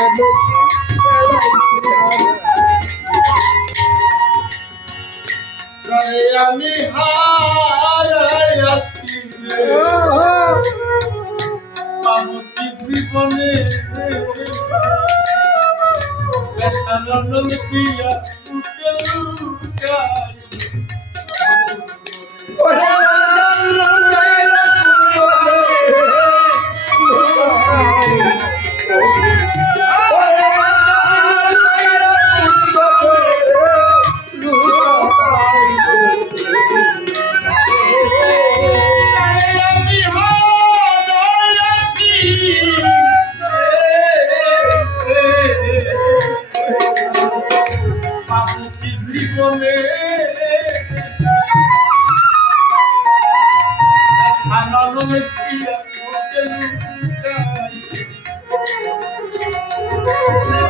আমি আমি হারাইয়াছি রে পাবতি জীবনে বেচারানো দিয়া উঠে লুকাই জীবনে বেচারানো দিয়া উঠে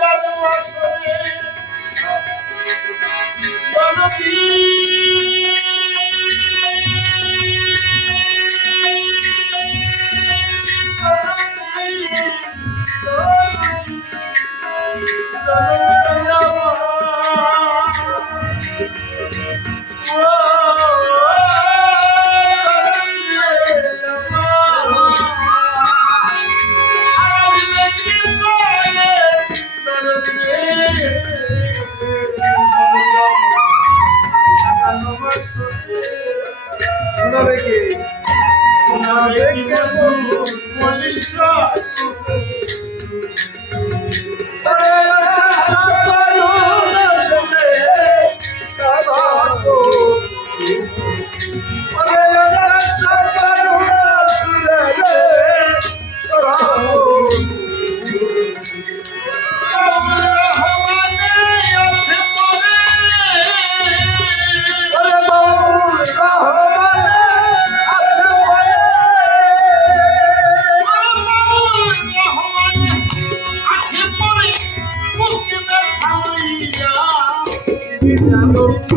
সাজানো বাসরে শোনাবে কি শোনাবে কি বন্ধু বলিস